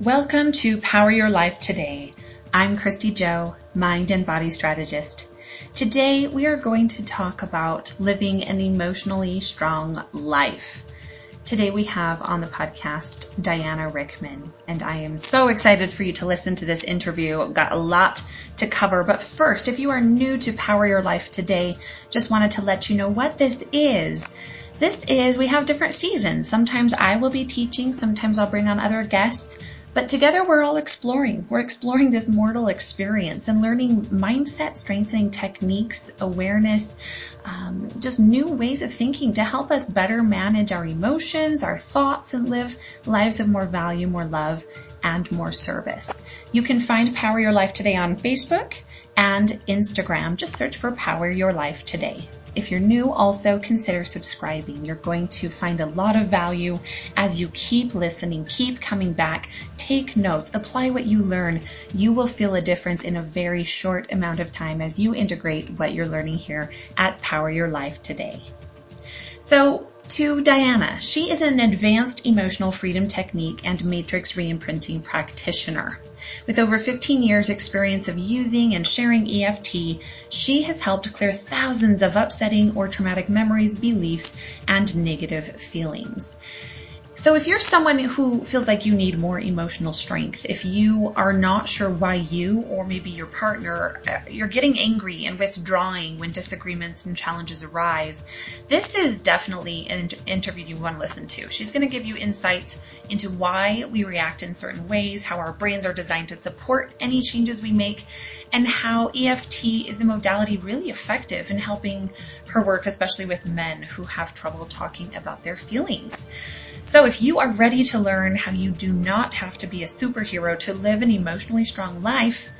Welcome to Power Your Life Today. I'm Kristy Jo, Mind and Body Strategist. Today we are going to talk about living an emotionally strong life. Today we have on the podcast Diana Rickman, and I am so excited for you to listen to this interview. I've got a lot to cover, but first, if you are new to Power Your Life Today, just wanted to let you know what this is. We have different seasons. Sometimes I will be teaching, sometimes I'll bring on other guests. But together we're all exploring. We're exploring this mortal experience and learning mindset strengthening techniques, awareness, just new ways of thinking to help us better manage our emotions, our thoughts, and live lives of more value, more love, and more service. You can find Power Your Life Today on Facebook and Instagram. Just search for Power Your Life Today. If you're new, also consider subscribing. You're going to find a lot of value as you keep listening, keep coming back, take notes, apply what you learn. You will feel a difference in a very short amount of time as you integrate what you're learning here at Power Your Life Today. So, to Diana, she is an advanced emotional freedom technique and matrix re-imprinting practitioner. With over 15 years experience of using and sharing EFT, she has helped clear thousands of upsetting or traumatic memories, beliefs, and negative feelings. So if you're someone who feels like you need more emotional strength, if you are not sure why you or maybe your partner, you're getting angry and withdrawing when disagreements and challenges arise, this is definitely an interview you want to listen to. She's going to give you insights into why we react in certain ways, how our brains are designed to support any changes we make, and how EFT is a modality really effective in helping her work, especially with men who have trouble talking about their feelings. So if you are ready to learn how you do not have to be a superhero to live an emotionally strong life,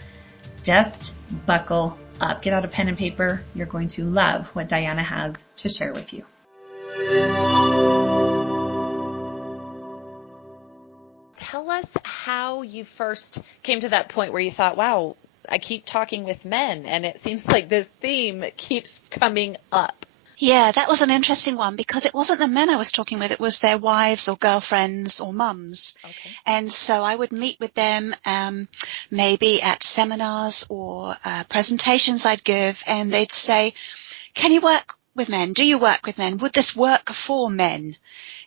just buckle up. Get out a pen and paper. You're going to love what Diana has to share with you. Tell us how you first came to that point where you thought, wow, I keep talking with men, and it seems like this theme keeps coming up. Yeah, that was an interesting one because it wasn't the men I was talking with, it was their wives or girlfriends or mums. Okay. And so I would meet with them maybe at seminars or presentations I'd give, and they'd say, can you work with men? Do you work with men? Would this work for men?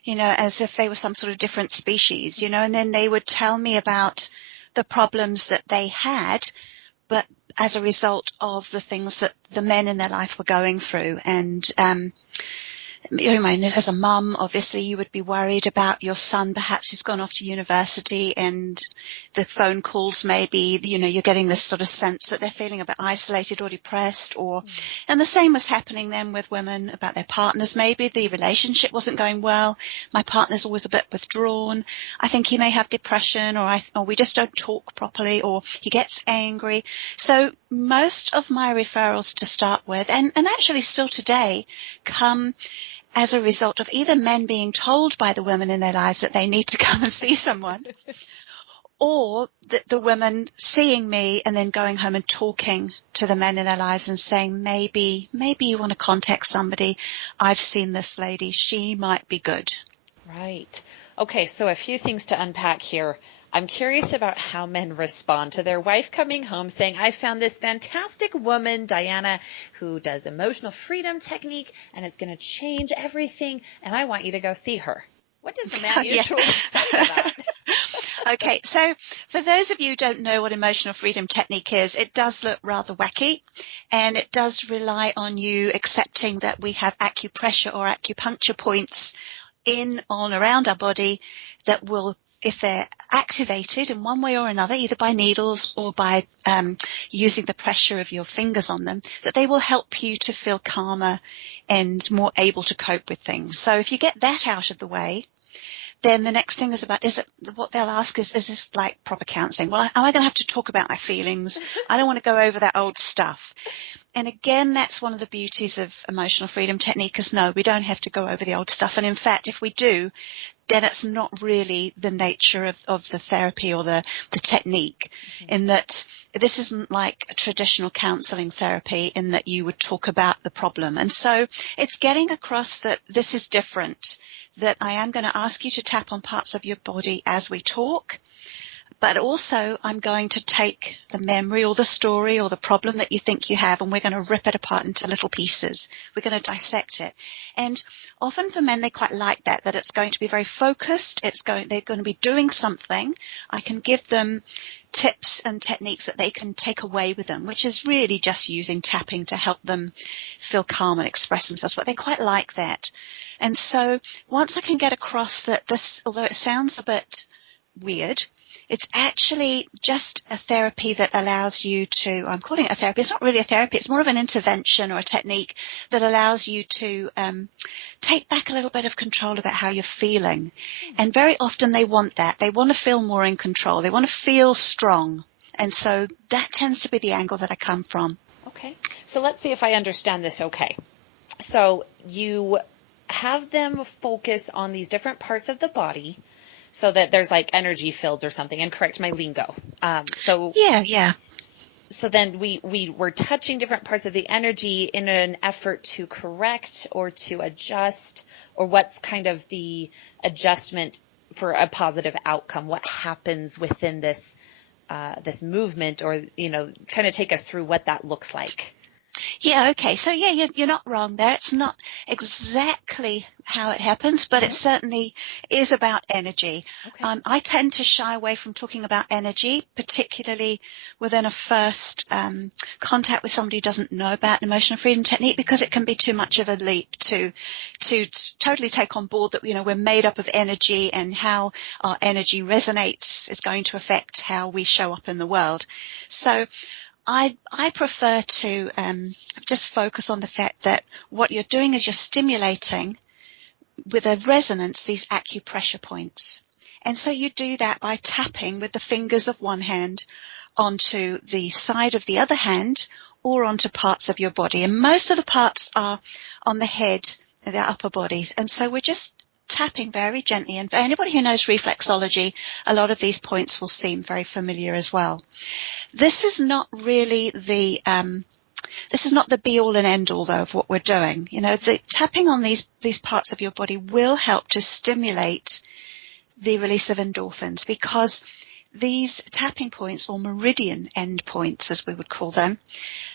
You know, as if they were some sort of different species, you know, and then they would tell me about the problems that they had, but as a result of the things that the men in their life were going through. And as a mum, obviously you would be worried about your son perhaps who's gone off to university, and the phone calls maybe, you know, you're getting this sort of sense that they're feeling a bit isolated or depressed, and the same was happening then with women about their partners. Maybe the relationship wasn't going well. My partner's always a bit withdrawn. I think he may have depression, or we just don't talk properly, or he gets angry. So most of my referrals to start with, and actually still today, come as a result of either men being told by the women in their lives that they need to come and see someone, or the women seeing me and then going home and talking to the men in their lives and saying, maybe you want to contact somebody. I've seen this lady. She might be good. Right. Okay, so a few things to unpack here. I'm curious about how men respond to their wife coming home saying, I found this fantastic woman, Diana, who does emotional freedom technique, and it's going to change everything, and I want you to go see her. What does the man usually say to that? Okay, so for those of you who don't know what emotional freedom technique is, it does look rather wacky, and it does rely on you accepting that we have acupressure or acupuncture points in, on, around our body that will, if they're activated in one way or another, either by needles or by using the pressure of your fingers on them, that they will help you to feel calmer and more able to cope with things. So if you get that out of the way, then the next thing is what they'll ask is this like proper counselling? Well, am I going to have to talk about my feelings? I don't want to go over that old stuff. And again, that's one of the beauties of emotional freedom technique is no, we don't have to go over the old stuff. And in fact, if we do, then it's not really the nature of the therapy or the technique, in that this isn't like a traditional counseling therapy in that you would talk about the problem. And so it's getting across that this is different, that I am going to ask you to tap on parts of your body as we talk. But also I'm going to take the memory or the story or the problem that you think you have, and we're going to rip it apart into little pieces. We're going to dissect it. And often for men, they quite like that it's going to be very focused. They're going to be doing something. I can give them tips and techniques that they can take away with them, which is really just using tapping to help them feel calm and express themselves. But they quite like that. And so once I can get across that this, although it sounds a bit weird, it's actually just a therapy that allows you to, I'm calling it a therapy, it's not really a therapy, it's more of an intervention or a technique that allows you to take back a little bit of control about how you're feeling. And very often they want that. They want to feel more in control. They want to feel strong. And so that tends to be the angle that I come from. Okay. So let's see if I understand this okay. So you have them focus on these different parts of the body so that there's like energy fields or something, and correct my lingo. Yeah. So then we're touching different parts of the energy in an effort to correct or to adjust, or what's kind of the adjustment for a positive outcome? What happens within this movement, or, kind of take us through what that looks like. Yeah, okay. So, yeah, you're not wrong there. It's not exactly how it happens, but it certainly is about energy. Okay. I tend to shy away from talking about energy, particularly within a first contact with somebody who doesn't know about an emotional freedom technique, because it can be too much of a leap to totally take on board that, we're made up of energy, and how our energy resonates is going to affect how we show up in the world. So I prefer to just focus on the fact that what you're doing is you're stimulating with a resonance these acupressure points. And so you do that by tapping with the fingers of one hand onto the side of the other hand or onto parts of your body. And most of the parts are on the head, the upper body. And so we're just tapping very gently. And for anybody who knows reflexology, a lot of these points will seem very familiar as well. This is not really the be all and end all, though, of what we're doing. The tapping on these parts of your body will help to stimulate the release of endorphins, because these tapping points, or meridian end points as we would call them,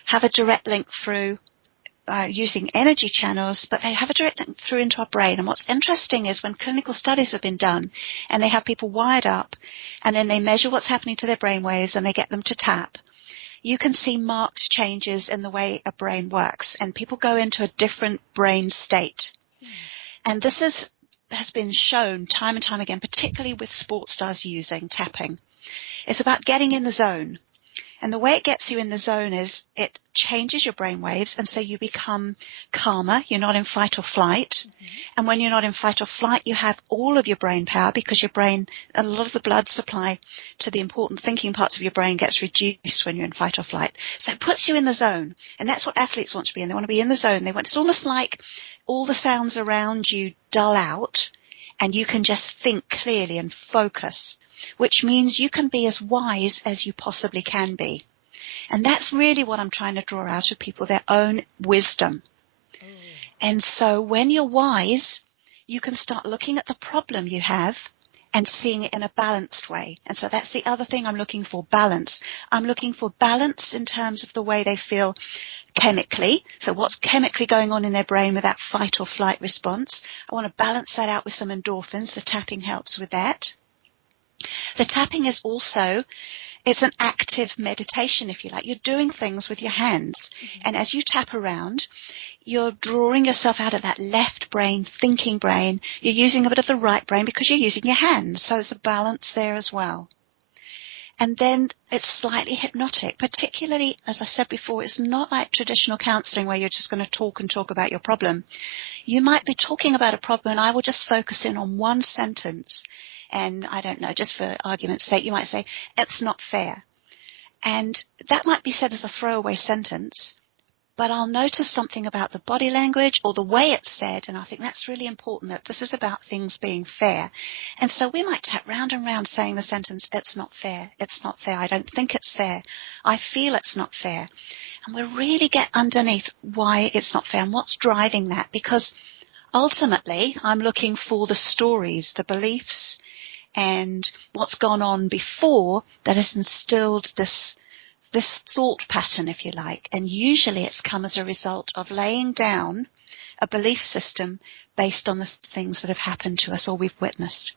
have a direct link through using energy channels, but they have a direct link through into our brain. And what's interesting is when clinical studies have been done and they have people wired up, and then they measure what's happening to their brain waves and they get them to tap, you can see marked changes in the way a brain works, and people go into a different brain state. And this has been shown time and time again, particularly with sports stars using tapping. It's about getting in the zone. And the way it gets you in the zone is it changes your brain waves, and so you become calmer. You're not in fight or flight. Mm-hmm. And when you're not in fight or flight, you have all of your brain power, because your brain, a lot of the blood supply to the important thinking parts of your brain gets reduced when you're in fight or flight. So it puts you in the zone. And that's what athletes want to be in. They want to be in the zone. It's almost like all the sounds around you dull out, and you can just think clearly and focus, which means you can be as wise as you possibly can be. And that's really what I'm trying to draw out of people, their own wisdom. And so when you're wise, you can start looking at the problem you have and seeing it in a balanced way. And so that's the other thing I'm looking for, balance. I'm looking for balance in terms of the way they feel chemically. So what's chemically going on in their brain with that fight or flight response? I want to balance that out with some endorphins. The tapping helps with that. The tapping is also, it's an active meditation, if you like. You're doing things with your hands. Mm-hmm. And as you tap around, you're drawing yourself out of that left brain, thinking brain. You're using a bit of the right brain because you're using your hands. So there's a balance there as well. And then it's slightly hypnotic, particularly, as I said before, it's not like traditional counseling where you're just going to talk about your problem. You might be talking about a problem, and I will just focus in on one sentence. And I don't know, just for argument's sake, you might say, it's not fair. And that might be said as a throwaway sentence, but I'll notice something about the body language or the way it's said, and I think that's really important, that this is about things being fair. And so we might tap round and round saying the sentence, it's not fair, I don't think it's fair, I feel it's not fair. And we'll really get underneath why it's not fair and what's driving that, because ultimately I'm looking for the stories, the beliefs, and what's gone on before that has instilled this thought pattern, if you like. And usually it's come as a result of laying down a belief system based on the things that have happened to us or we've witnessed.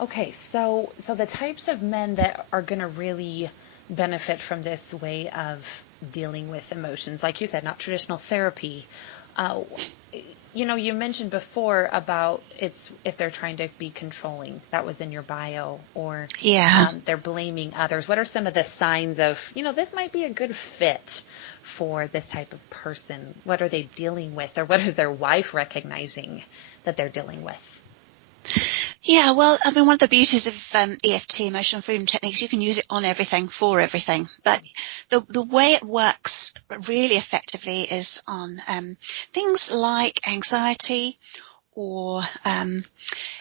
Okay, so the types of men that are going to really benefit from this way of dealing with emotions, like you said, not traditional therapy. You mentioned before about if they're trying to be controlling, that was in your bio, or they're blaming others. What are some of the signs of, this might be a good fit for this type of person? What are they dealing with, or what is their wife recognizing that they're dealing with? Yeah, well, I mean, one of the beauties of EFT, emotional freedom techniques, you can use it on everything, for everything. But the way it works really effectively is on things like anxiety, or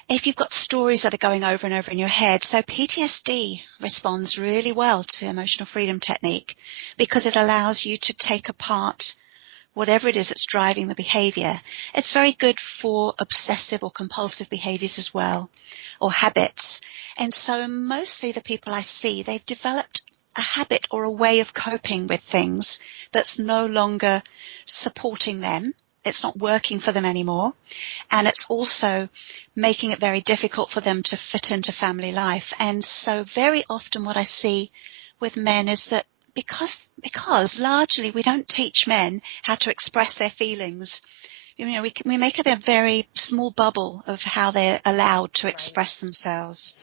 if you've got stories that are going over and over in your head. So PTSD responds really well to emotional freedom technique because it allows you to take apart whatever it is that's driving the behavior. It's very good for obsessive or compulsive behaviors as well, or habits. And so mostly the people I see, they've developed a habit or a way of coping with things that's no longer supporting them. It's not working for them anymore. And it's also making it very difficult for them to fit into family life. And so very often what I see with men is that because largely we don't teach men how to express their feelings. We make it a very small bubble of how they're allowed to express themselves.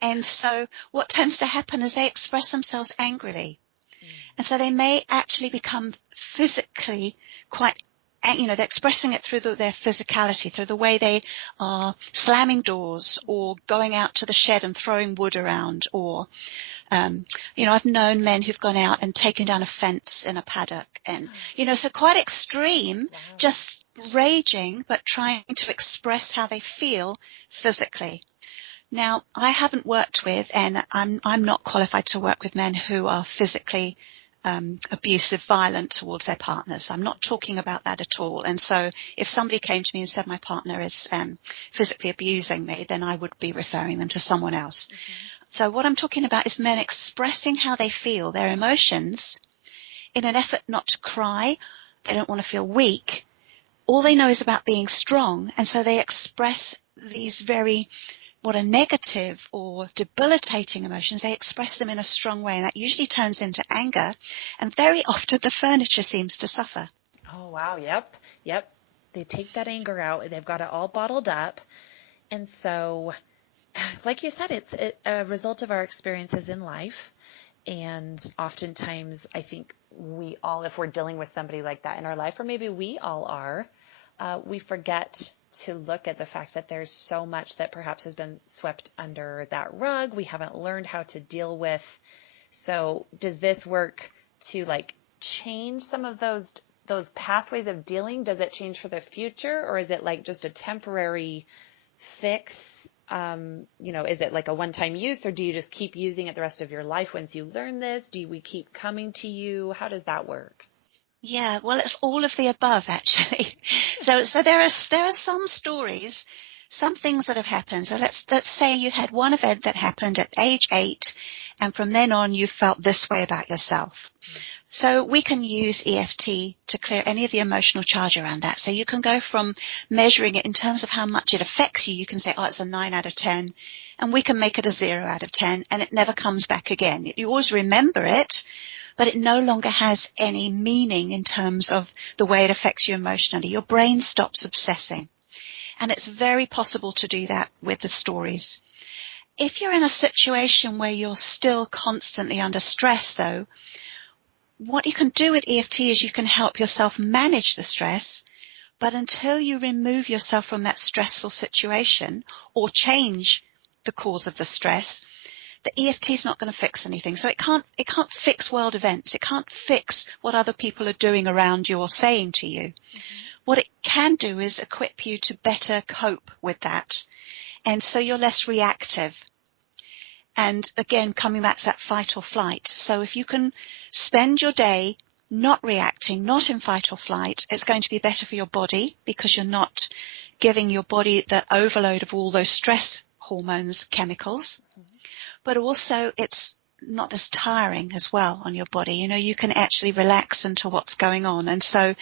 And so what tends to happen is they express themselves angrily. And so they may actually become physically quite, they're expressing it through their physicality, through the way they are slamming doors or going out to the shed and throwing wood around, or I've known men who've gone out and taken down a fence in a paddock, and, so quite extreme, just raging, but trying to express how they feel physically. Now, I haven't worked with, and I'm not qualified to work with men who are physically abusive, violent towards their partners. I'm not talking about that at all. And so if somebody came to me and said my partner is physically abusing me, then I would be referring them to someone else. So what I'm talking about is men expressing how they feel, their emotions, in an effort not to cry. They don't want to feel weak. All they know is about being strong, and so they express these what are negative or debilitating emotions. They express them in a strong way, and that usually turns into anger, and very often the furniture seems to suffer. Oh, wow. Yep. They take that anger out. They've got it all bottled up. And so, like you said, it's a result of our experiences in life. And oftentimes, I think we all, if we're dealing with somebody like that in our life, or maybe we all are, we forget to look at the fact that there's so much that perhaps has been swept under that rug. We haven't learned how to deal with. So does this work to change some of those past ways of dealing? Does it change for the future, or is it just a temporary fix? Is it like a one-time use, or do you just keep using it the rest of your life once you learn this? Do we keep coming to you? How does that work? Yeah, well, it's all of the above, actually. So there are some stories, some things that have happened. So let's say you had one event that happened at age 8, and from then on you felt this way about yourself. So we can use EFT to clear any of the emotional charge around that. So you can go from measuring it in terms of how much it affects you. You can say, it's a 9 out of 10, and we can make it a 0 out of 10, and it never comes back again. You always remember it, but it no longer has any meaning in terms of the way it affects you emotionally. Your brain stops obsessing. And it's very possible to do that with the stories. If you're in a situation where you're still constantly under stress, though, what you can do with EFT is you can help yourself manage the stress, but until you remove yourself from that stressful situation or change the cause of the stress, the EFT is not going to fix anything. So it can't fix world events. It can't fix what other people are doing around you or saying to you. Mm-hmm. What it can do is equip you to better cope with that. And so you're less reactive. And again, coming back to that fight or flight. So if you can spend your day not reacting, not in fight or flight, it's going to be better for your body because you're not giving your body that overload of all those stress hormones, chemicals, but also it's not as tiring as well on your body. You know, you can actually relax into what's going on. And so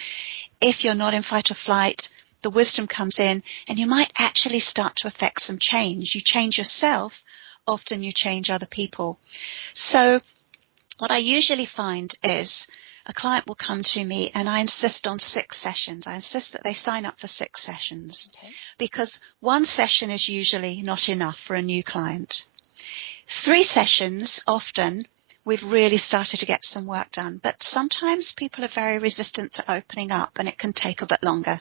if you're not in fight or flight, the wisdom comes in and you might actually start to affect some change. You change yourself, often you change other people. So what I usually find is a client will come to me and I insist on 6 sessions. I insist that they sign up for 6 sessions because 1 session is usually not enough for a new client. 3 sessions, often, we've really started to get some work done. But sometimes people are very resistant to opening up and it can take a bit longer.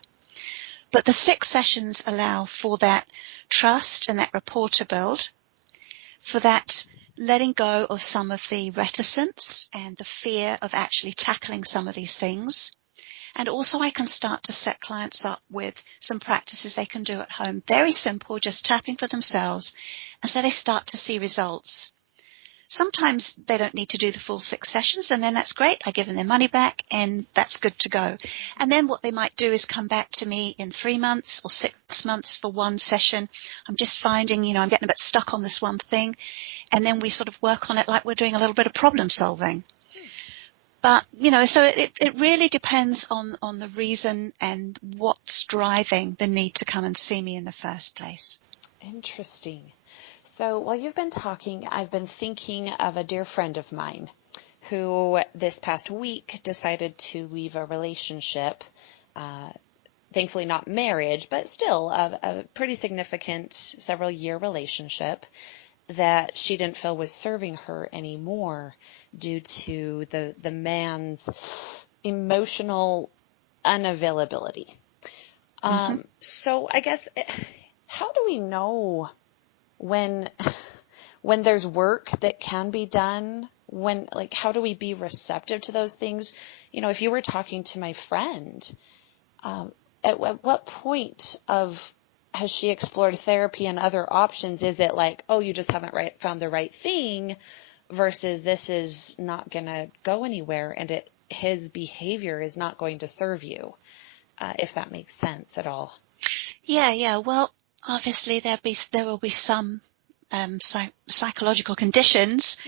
But the 6 sessions allow for that trust and that rapport to build, for that letting go of some of the reticence and the fear of actually tackling some of these things. And also I can start to set clients up with some practices they can do at home. Very simple, just tapping for themselves. And so they start to see results. Sometimes they don't need to do the full 6 sessions, and then that's great. I give them their money back, and that's good to go. And then what they might do is come back to me in 3 months or 6 months for 1 session. I'm just finding, I'm getting a bit stuck on this one thing. And then we sort of work on it like we're doing a little bit of problem solving. But, so it really depends on the reason and what's driving the need to come and see me in the first place. Interesting. So while you've been talking, I've been thinking of a dear friend of mine who this past week decided to leave a relationship, thankfully not marriage, but still a pretty significant several-year relationship that she didn't feel was serving her anymore due to the man's emotional unavailability. So I guess, how do we know when there's work that can be done? How do we be receptive to those things? If you were talking to my friend, at what point has she explored therapy and other options? Is it like, oh, you just haven't found the right thing, versus this is not going to go anywhere and his behavior is not going to serve you, if that makes sense at all? Yeah. Well, obviously there will be some psychological conditions,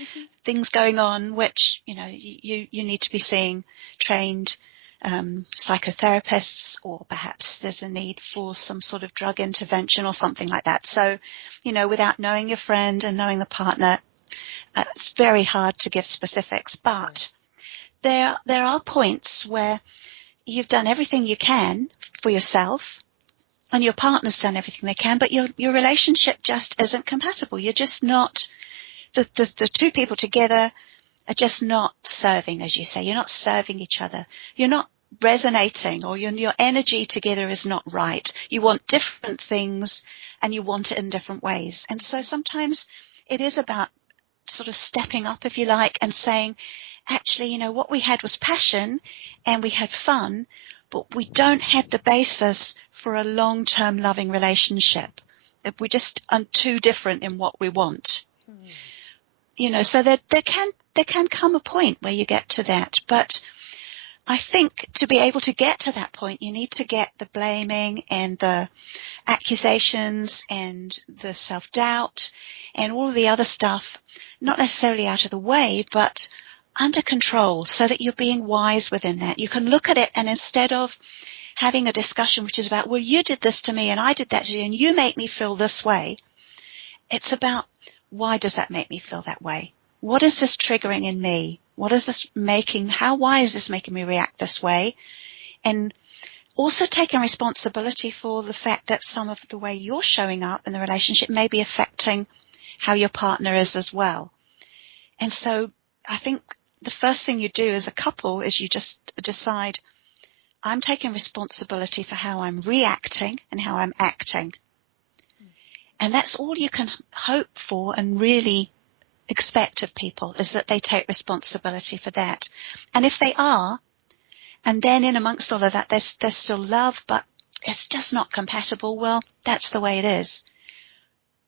things going on, which, you need to be seeing trained psychotherapists, or perhaps there's a need for some sort of drug intervention or something like that. So, without knowing your friend and knowing the partner, it's very hard to give specifics. But there are points where you've done everything you can for yourself and your partner's done everything they can, but your relationship just isn't compatible. You're just not, the 2 people together are just not serving, as you say. You're not serving each other. You're not resonating, or your energy together is not right. You want different things and you want it in different ways. And so sometimes it is about sort of stepping up, if you like, and saying, actually, what we had was passion and we had fun, but we don't have the basis for a long-term loving relationship. We're just too different in what we want. So there can come a point where you get to that. But I think to be able to get to that point, you need to get the blaming and the accusations and the self-doubt and all of the other stuff, not necessarily out of the way, but under control, so that you're being wise within that. You can look at it, and instead of having a discussion which is about, well, you did this to me and I did that to you and you make me feel this way, it's about, why does that make me feel that way? What is this triggering in me? Why is this making me react this way? And also taking responsibility for the fact that some of the way you're showing up in the relationship may be affecting how your partner is as well. And so I think the first thing you do as a couple is you just decide, I'm taking responsibility for how I'm reacting and how I'm acting. And that's all you can hope for and really expect of people, is that they take responsibility for that. And if they are, and then in amongst all of that, there's still love, but it's just not compatible, well, that's the way it is.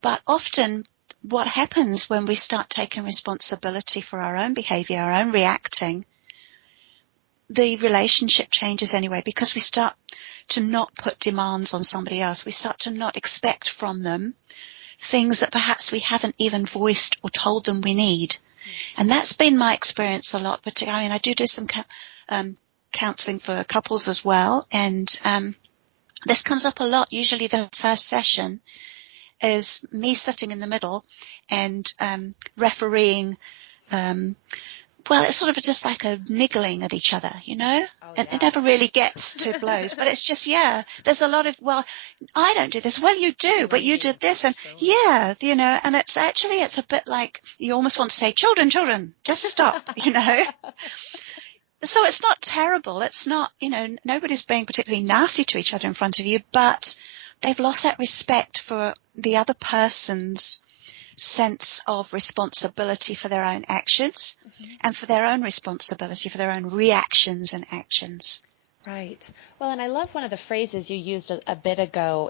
But often what happens when we start taking responsibility for our own behavior, our own reacting, the relationship changes anyway, because we start to not put demands on somebody else. We start to not expect from them things that perhaps we haven't even voiced or told them we need. And that's been my experience a lot. But I mean, I do some counseling for couples as well. And this comes up a lot. Usually the first session is me sitting in the middle and refereeing. Well, it's sort of just like a niggling at each other, you know? Oh, It yeah. never really gets to blows, but it's just, yeah, there's a lot of, well, I don't do this. Well, you do, but you did this. And yeah, you know, and it's a bit like you almost want to say, children, just stop, you know? So it's not terrible. It's not, you know, nobody's being particularly nasty to each other in front of you, but they've lost that respect for the other person's sense of responsibility for their own actions and for their own responsibility for their own reactions and actions. Right. Well, and I love one of the phrases you used a bit ago.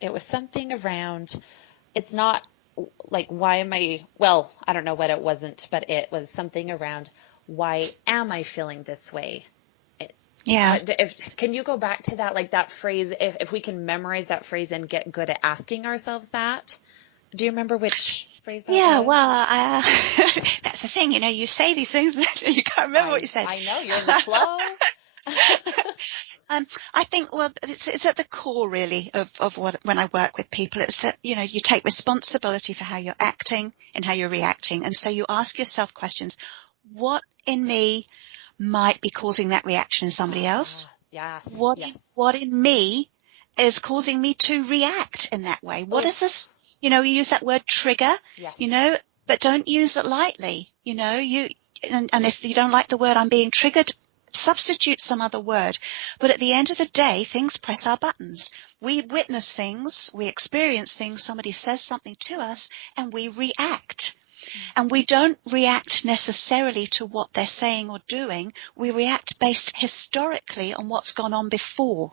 It was something around, it's not like, why am I, well, I don't know what it wasn't, but it was something around, why am I feeling this way? Yeah. Can you go back to that, like that phrase, if we can memorize that phrase and get good at asking ourselves that? Do you remember which phrase that was? Yeah, well, that's the thing, you know, you say these things, you can't remember what you said. I know, you're in the flow. I think, well, it's at the core really of what, when I work with people, it's that, you know, you take responsibility for how you're acting and how you're reacting. And so you ask yourself questions, what in me might be causing that reaction in somebody else? Yes. What in me is causing me to react in that way? What is this? You know, you use that word trigger, you know, but don't use it lightly, you know, and if you don't like the word I'm being triggered, substitute some other word. But at the end of the day, things press our buttons. We witness things, we experience things, somebody says something to us, and we react. And we don't react necessarily to what they're saying or doing. We react based historically on what's gone on before.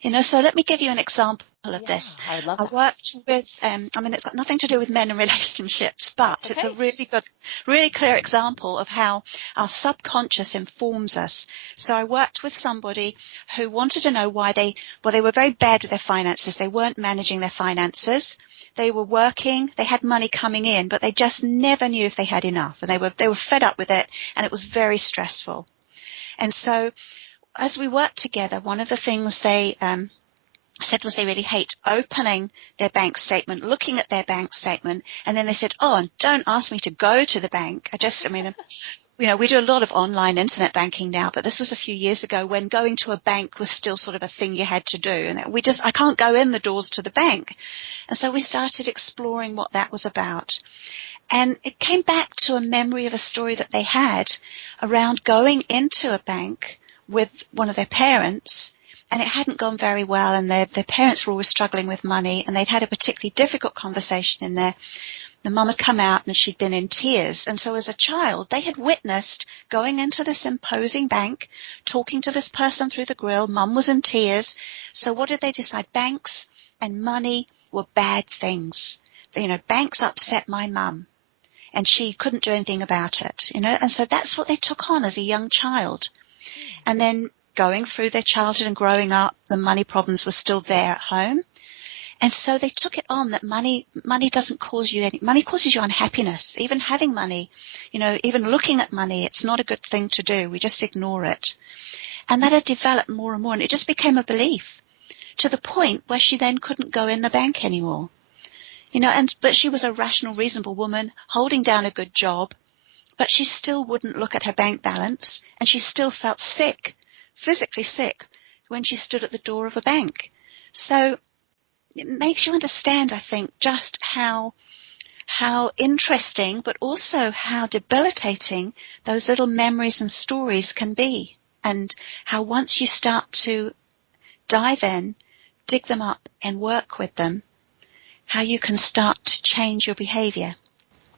You know, so let me give you an example of this. I would love that. I worked with, I mean, it's got nothing to do with men and relationships, but it's a really clear example of how our subconscious informs us. So I worked with somebody who wanted to know why they were very bad with their finances. They weren't managing their finances. They were working, they had money coming in, but they just never knew if they had enough. And they were fed up with it, and it was very stressful. And so as we worked together, one of the things they said was they really hate opening their bank statement, looking at their bank statement, and then they said, oh, and don't ask me to go to the bank. You know, we do a lot of online internet banking now, but this was a few years ago when going to a bank was still sort of a thing you had to do. And I can't go in the doors to the bank. And so we started exploring what that was about. And it came back to a memory of a story that they had around going into a bank with one of their parents, and it hadn't gone very well, and their parents were always struggling with money, and they'd had a particularly difficult conversation in there. The mum had come out and she'd been in tears. And so as a child, they had witnessed going into this imposing bank, talking to this person through the grill. Mum was in tears. So what did they decide? Banks and money were bad things. You know, banks upset my mum, and she couldn't do anything about it, you know. And so that's what they took on as a young child. And then going through their childhood and growing up, the money problems were still there at home. And so they took it on that money doesn't cause you money causes you unhappiness. Even having money, you know, even looking at money, it's not a good thing to do. We just ignore it. And that had developed more and more, and it just became a belief to the point where she then couldn't go in the bank anymore. You know, but she was a rational, reasonable woman holding down a good job, but she still wouldn't look at her bank balance, and she still felt sick, physically sick, when she stood at the door of a bank. So it makes you understand, I think, just how interesting, but also how debilitating those little memories and stories can be, and how once you start to dive in, dig them up and work with them, how you can start to change your behavior.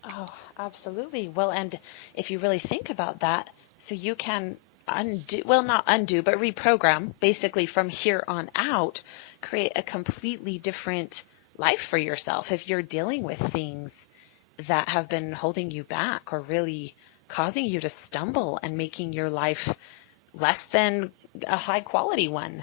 Oh, absolutely. Well, and if you really think about that, so you can not undo, but reprogram, basically from here on out, create a completely different life for yourself if you're dealing with things that have been holding you back or really causing you to stumble and making your life less than a high quality one,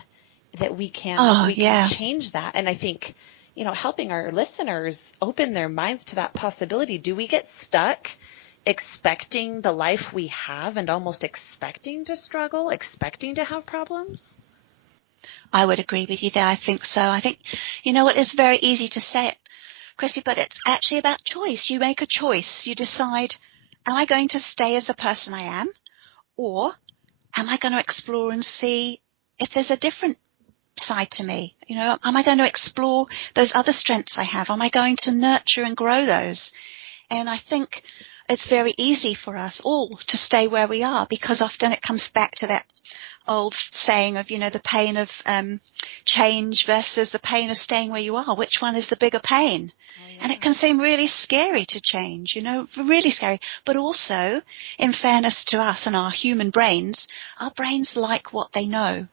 that we can change that. And I think, helping our listeners open their minds to that possibility. Do we get stuck expecting the life we have and almost expecting to struggle, expecting to have problems? I would agree with you there. I think so. I think, it's very easy to say it, Chrissy, but it's actually about choice. You make a choice. You decide, am I going to stay as the person I am, or am I going to explore and see if there's a different side to me? Am I going to explore those other strengths I have? Am I going to nurture and grow those? And I think it's very easy for us all to stay where we are, because often it comes back to that old saying of, the pain of change versus the pain of staying where you are. Which one is the bigger pain? Oh, yeah. And it can seem really scary to change, really scary. But also, in fairness to us and our human brains, our brains like what they know.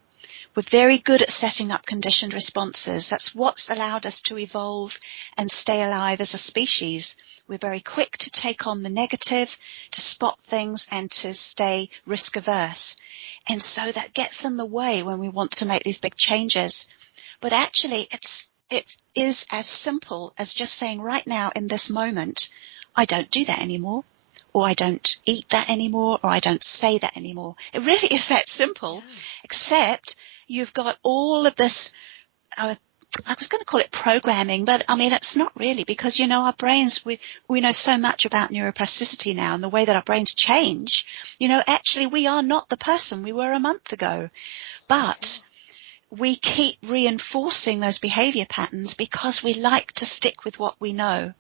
We're very good at setting up conditioned responses. That's what's allowed us to evolve and stay alive as a species. We're very quick to take on the negative, to spot things, and to stay risk averse. And so that gets in the way when we want to make these big changes. But actually, it is as simple as just saying right now in this moment, I don't do that anymore, or I don't eat that anymore, or I don't say that anymore. It really is that simple, except you've got all of this, I was going to call it programming, but I mean, it's not really, because, our brains, we know so much about neuroplasticity now and the way that our brains change. Actually, we are not the person we were a month ago, but we keep reinforcing those behavior patterns because we like to stick with what we know.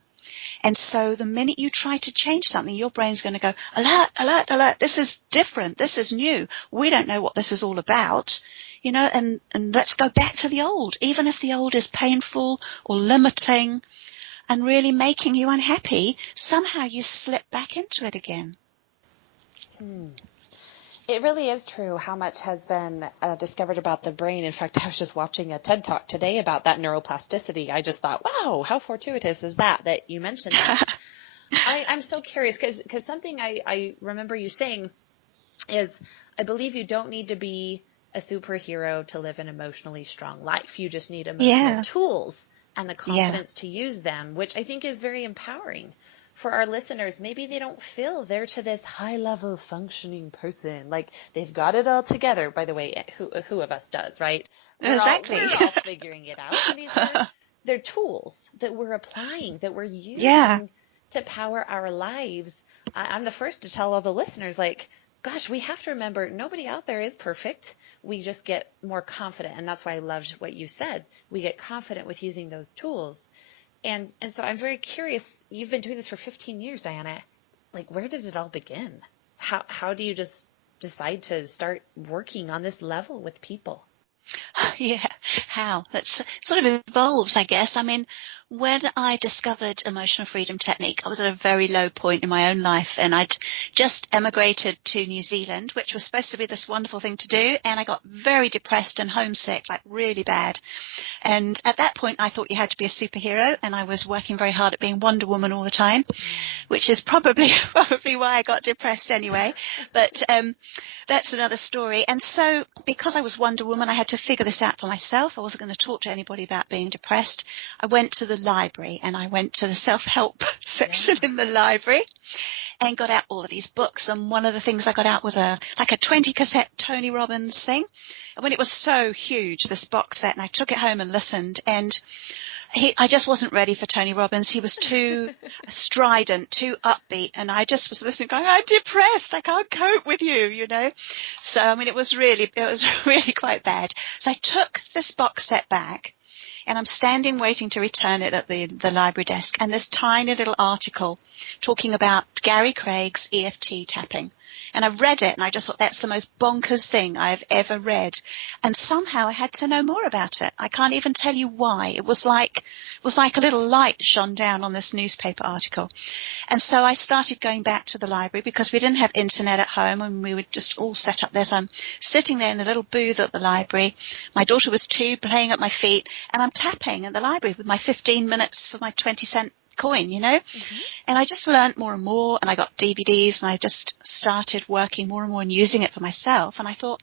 And so the minute you try to change something, your brain's going to go, alert, alert, alert, this is different, this is new, we don't know what this is all about, and let's go back to the old, even if the old is painful or limiting and really making you unhappy, somehow you slip back into it again. It really is true how much has been discovered about the brain. In fact, I was just watching a TED Talk today about that neuroplasticity. I just thought, wow, how fortuitous is that you mentioned that. I'm so curious because something I remember you saying is, I believe you don't need to be a superhero to live an emotionally strong life. You just need emotional tools and the confidence to use them, which I think is very empowering for our listeners. Maybe they don't feel they're to this high-level functioning person, like they've got it all together. By the way, who of us does, right? Exactly. We're all figuring it out. And they're tools that we're applying, that we're using to power our lives. I'm the first to tell all the listeners, gosh, we have to remember nobody out there is perfect. We just get more confident. And that's why I loved what you said. We get confident with using those tools. And so I'm very curious, you've been doing this for 15 years, Diana. Where did it all begin? How do you just decide to start working on this level with people? Yeah, how? That sort of evolves, I guess. I mean, when I discovered emotional freedom technique, I was at a very low point in my own life, and I'd just emigrated to New Zealand, which was supposed to be this wonderful thing to do, and I got very depressed and homesick, really bad. And at that point, I thought you had to be a superhero, and I was working very hard at being Wonder Woman all the time, which is probably why I got depressed anyway. But that's another story. And so because I was Wonder Woman, I had to figure this out for myself. I wasn't going to talk to anybody about being depressed. I went to the library, and I went to the self-help section in the library and got out all of these books. And one of the things I got out was a 20 cassette Tony Robbins thing. And when it was so huge, this box set, and I took it home and listened, and I just wasn't ready for Tony Robbins. He was too strident, too upbeat, and I just was listening going, I'm depressed, I can't cope with you, So, I mean, it was really quite bad. So I took this box set back, and I'm standing waiting to return it at the library desk, and this tiny little article talking about Gary Craig's EFT tapping. And I read it, and I just thought, that's the most bonkers thing I've ever read. And somehow I had to know more about it. I can't even tell you why. It was like a little light shone down on this newspaper article. And so I started going back to the library because we didn't have internet at home, and we were just all set up there. So I'm sitting there in the little booth at the library. My daughter was 2, playing at my feet, and I'm tapping in the library with my 15 minutes for my 20-cent coin, And I just learned more and more, and I got DVDs, and I just started working more and more and using it for myself. And I thought,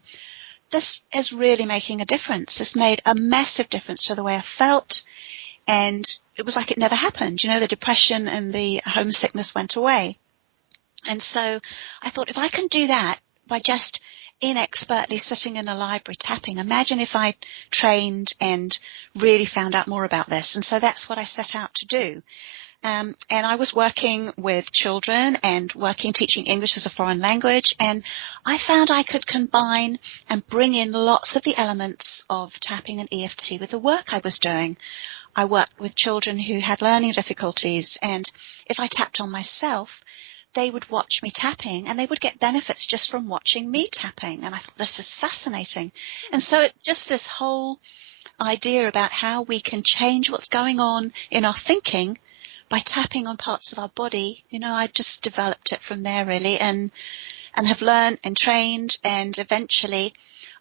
this is really making a difference. This made a massive difference to the way I felt, And it was like it never happened. You know, the depression and the homesickness went away. And so I thought, if I can do that by just inexpertly sitting in a library tapping, imagine if I trained and really found out more about this. And so that's what I set out to do. And I was working with children and teaching English as a foreign language. And I found I could combine and bring in lots of the elements of tapping and EFT with the work I was doing. I worked with children who had learning difficulties. And if I tapped on myself, they would watch me tapping and they would get benefits just from watching me tapping. And I thought, this is fascinating. And so just this whole idea about how we can change what's going on in our thinking by tapping on parts of our body, you know, I just developed it from there really, and have learned and trained, and eventually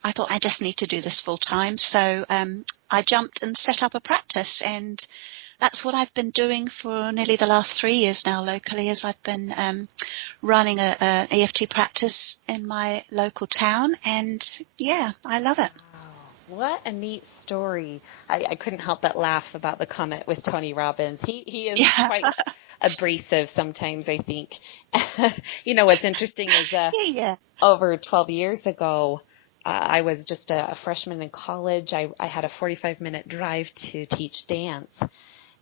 I thought I just need to do this full time. So I jumped and set up a practice, and that's what I've been doing for nearly the last 3 years now locally, as I've been running an EFT practice in my local town, and yeah, I love it. What a neat story. I couldn't help but laugh about the comment with Tony Robbins. He is quite abrasive sometimes, I think. You know, what's interesting is over 12 years ago, I was just a freshman in college. I had a 45-minute drive to teach dance.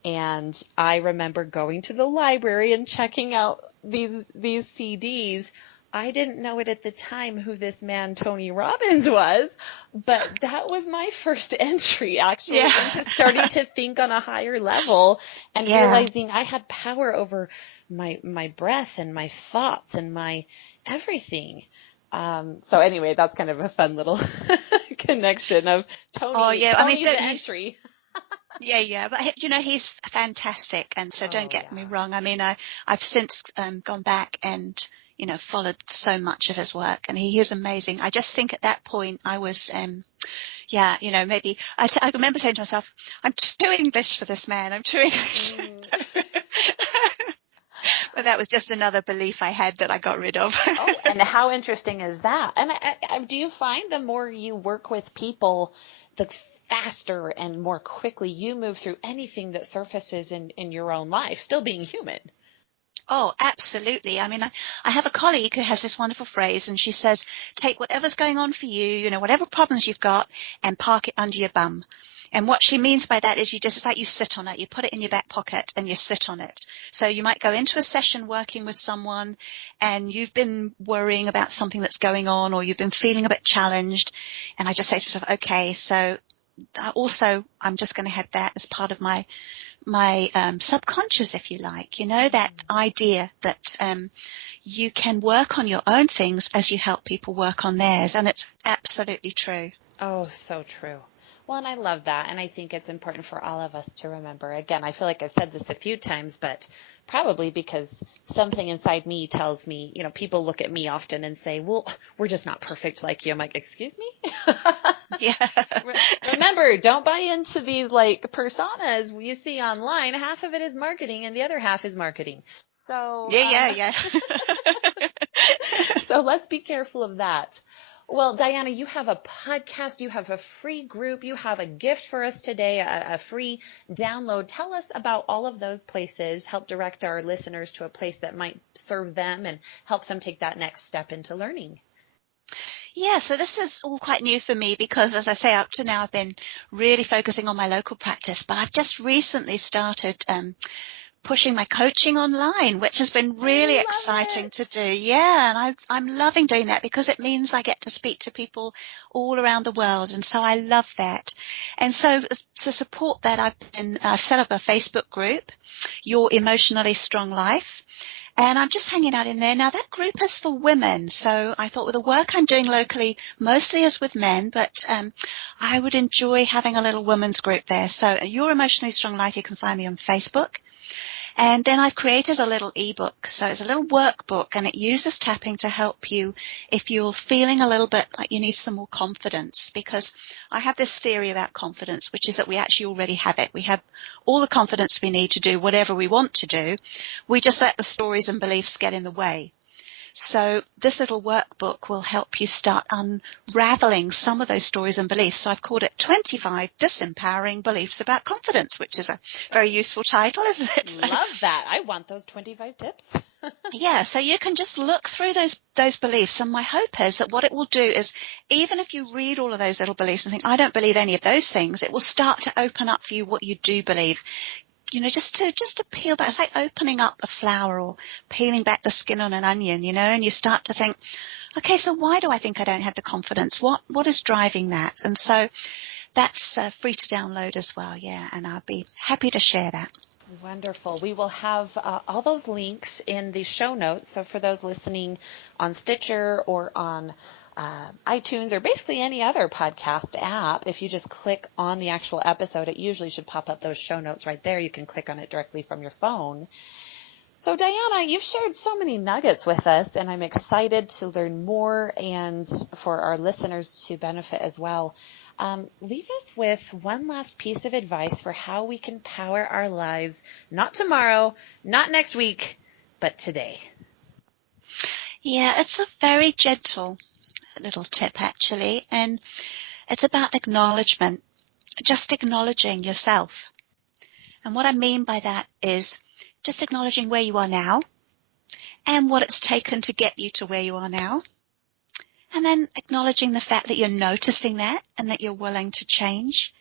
And I remember going to the library and checking out these CDs. I didn't know it at the time who this man Tony Robbins was, but that was my first entry actually into starting to think on a higher level and realizing I had power over my breath and my thoughts and my everything. So anyway, that's kind of a fun little connection of Tony. Oh yeah, Tony's entry. Yeah, but you know, he's fantastic, and so don't get me wrong. I mean, I've since gone back and, you know, followed so much of his work, and he is amazing. I just think at that point I was, you know, maybe I remember saying to myself, I'm too English for this man. I'm too English. But that was just another belief I had that I got rid of. Oh, and how interesting is that? And do you find the more you work with people, the faster and more quickly you move through anything that surfaces in your own life, still being human? Oh, absolutely. I mean, I have a colleague who has this wonderful phrase, and she says, take whatever's going on for you, you know, whatever problems you've got, and park it under your bum. And what she means by that is it's like you sit on it, you put it in your back pocket and you sit on it. So you might go into a session working with someone and you've been worrying about something that's going on, or you've been feeling a bit challenged. And I just say to myself, okay, so also I'm just going to have that as part of my subconscious, if you like, you know, that idea that you can work on your own things as you help people work on theirs. And it's absolutely true. Oh, so true. Well, and I love that. And I think it's important for all of us to remember. Again, I feel like I've said this a few times, but probably because something inside me tells me, you know, people look at me often and say, well, we're just not perfect like you. I'm like, excuse me? Yeah. Remember, don't buy into these like personas you see online. Half of it is marketing and the other half is marketing. So yeah. So let's be careful of that. Well, Diana, you have a podcast, you have a free group, you have a gift for us today, a free download. Tell us about all of those places. Help direct our listeners to a place that might serve them and help them take that next step into learning. Yeah, so this is all quite new for me because, as I say, up to now I've been really focusing on my local practice, but I've just recently started pushing my coaching online, which has been really exciting to do. Yeah, and I'm loving doing that because it means I get to speak to people all around the world, and so I love that. And so to support that, I've set up a Facebook group, Your Emotionally Strong Life, and I'm just hanging out in there. Now, that group is for women, so I thought with the work I'm doing locally, mostly is with men, but I would enjoy having a little women's group there. So Your Emotionally Strong Life, you can find me on Facebook. And then I've created a little ebook. So it's a little workbook, and it uses tapping to help you if you're feeling a little bit like you need some more confidence, because I have this theory about confidence, which is that we actually already have it. We have all the confidence we need to do whatever we want to do. We just let the stories and beliefs get in the way. So this little workbook will help you start unraveling some of those stories and beliefs. So I've called it 25 Disempowering Beliefs About Confidence, which is a very useful title, isn't it? So, love that. I want those 25 tips. yeah, so you can just look through those beliefs, and my hope is that what it will do is, even if you read all of those little beliefs and think, I don't believe any of those things, it will start to open up for you what you do believe. Just to peel back. It's like opening up a flower or peeling back the skin on an onion, and you start to think, okay, so why do I think I don't have the confidence? What is driving that? And so that's free to download as well, yeah, and I'll be happy to share that. Wonderful. We will have all those links in the show notes. So for those listening on Stitcher or on iTunes or basically any other podcast app, if you just click on the actual episode, it usually should pop up those show notes right there. You can click on it directly from your phone. So Diana, you've shared so many nuggets with us, and I'm excited to learn more and for our listeners to benefit as well. Leave us with one last piece of advice for how we can power our lives, not tomorrow, not next week, but today. Yeah, it's a very gentle little tip actually, and it's about acknowledgement, just acknowledging yourself. And what I mean by that is just acknowledging where you are now and what it's taken to get you to where you are now. And then acknowledging the fact that you're noticing that and that you're willing to change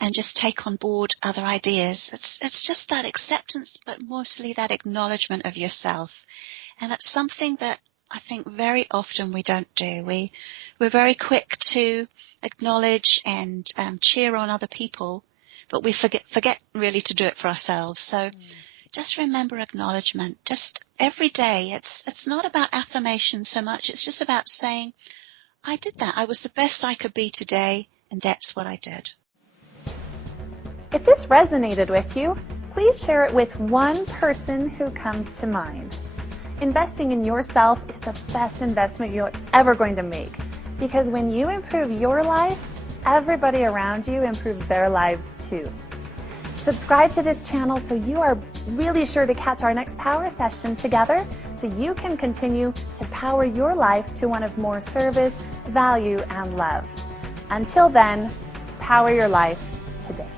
and just take on board other ideas. It's just that acceptance, but mostly that acknowledgement of yourself. And it's something that I think very often we don't do. We're very quick to acknowledge and cheer on other people, but we forget really to do it for ourselves. So just remember acknowledgement. Just every day. It's not about affirmation so much. It's just about saying, I did that. I was the best I could be today, and that's what I did. If this resonated with you, please share it with one person who comes to mind. Investing in yourself is the best investment you're ever going to make, because when you improve your life, everybody around you improves their lives too. Subscribe to this channel so you are really sure to catch our next power session together, so you can continue to power your life to one of more service, value, and love. Until then, power your life today.